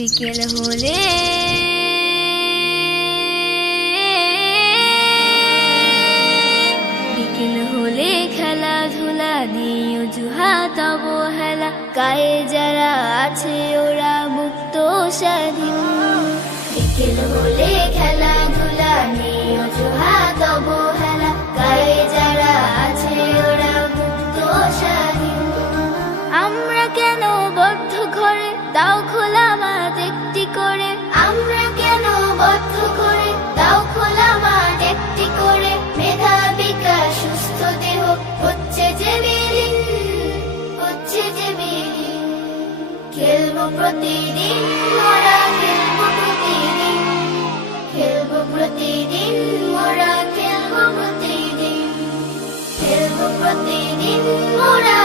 বিকেল হলে বিকেল হলে খেলাধুলা দিয়ে অজুহাত অবহেলা, গায়ে যারা আছে ওরা মুক্ত স্বাধীন। বিকেল হলে খেলাধুলা নিয়ে অজুহাত অবহেলা, গায়ে যারা আছে ওরা মুক্ত স্বাধীন। আমরা কেন বদ্ধ ঘরে? দাও খেলব প্রতিদিন মোরা প্রতিদিন মোরা